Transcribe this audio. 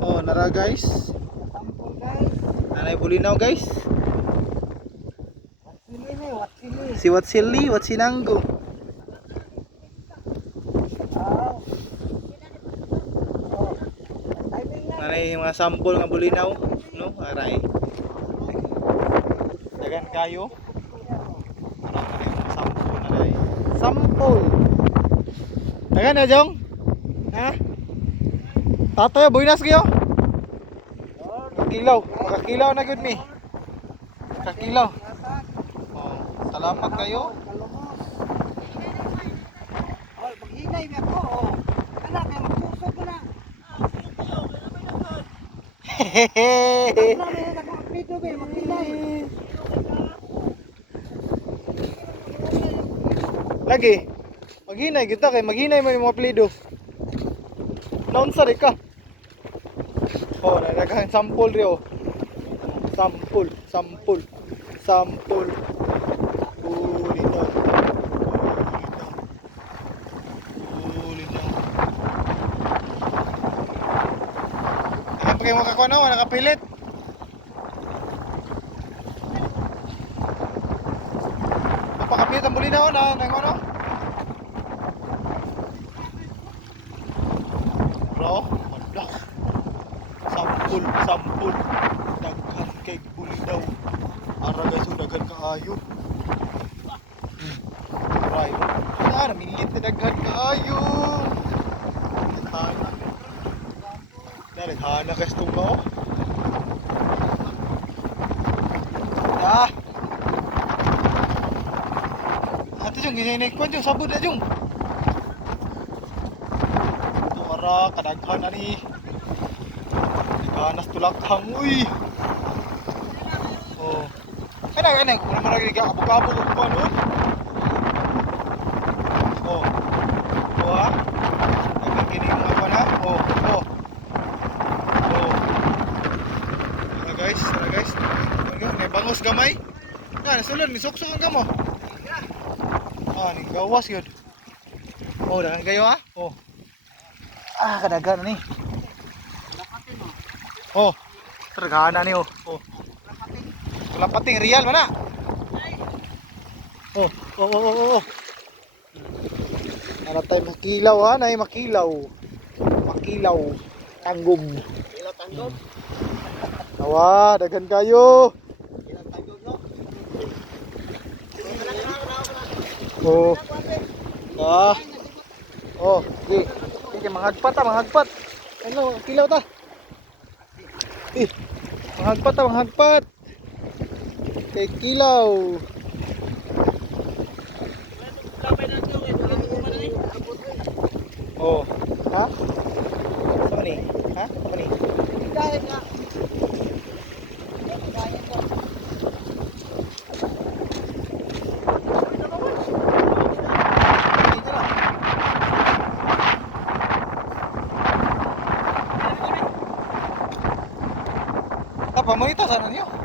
Oh, nara guys. Sampol guys. Nanay bulinaw guys. Sili ni, what sili? Si Watsili, Watsinanggo. Oh. Na. Nanay mga sample nga bulinaw, no? Aray. Dagan kayo. Ano na day? Sample. Dagan na jong. Ha? Tatoy buinas kayo. Kakilaw, kakilaw na gud mi. Kakilaw. Oh, salamat kayo. Oh, maghinay mi ako. Anak, may magpusog ko na. Hehehe. Ano na yung nagpapito be, maghinay. Lagi. Maghinay kita kay maghinay man yung mga plido. Naunsa rin ka. Oh, nalagahan sample rin oh. Sample, sample, sample. Uli daw. Uli daw. Ayan pa kayo makakuha na, nakapilit. Napakapilit ang buli na oh, na, na, ano? Bro, madak. Sampul, sampul. Daghan kay buli daw. Ara guys, oh, daghan kaayo. Right. Ah, namilit na daghan kaayo. Tana. Dalighana guys itong kao. Ah. Ato yung ginainig ko yung sabod na yung. Tumara kadaghan na ni. Ganas tulakhang uy. Oh. Kana kana ko naman lagi ka abog-abog ko pa noon. Oh. Oh ha. Nagkikinig mga pa na. Oh, oh. Oh. Tara guys, tara guys. Tara, bangos gamay. Nga, sulod, ni suksok ang gamo. Ah, ni gawas yun. Oh, dahan kayo ha. Oh. Ah, kadaghan na ni. Oh, kargana ni oh. Oh. Kalapating real mana? Oh, oh, oh, oh, oh. Ano tayo makilaw ha? Nay makilaw. Makilaw. Tanggom. Ilang tanggol? Awa, dagan kayo. Ilang tanggol no? Oh. Ah. Oh, di. Di manghagpat ta, manghagpat. Ano, kilaw ta. Eh, manghagpat ta, manghagpat. Kay kilaw. Oh. Ha? Sama ni? Ha? Sama ni? Dahil nga. Dito na. Apa mo ito sana niyo?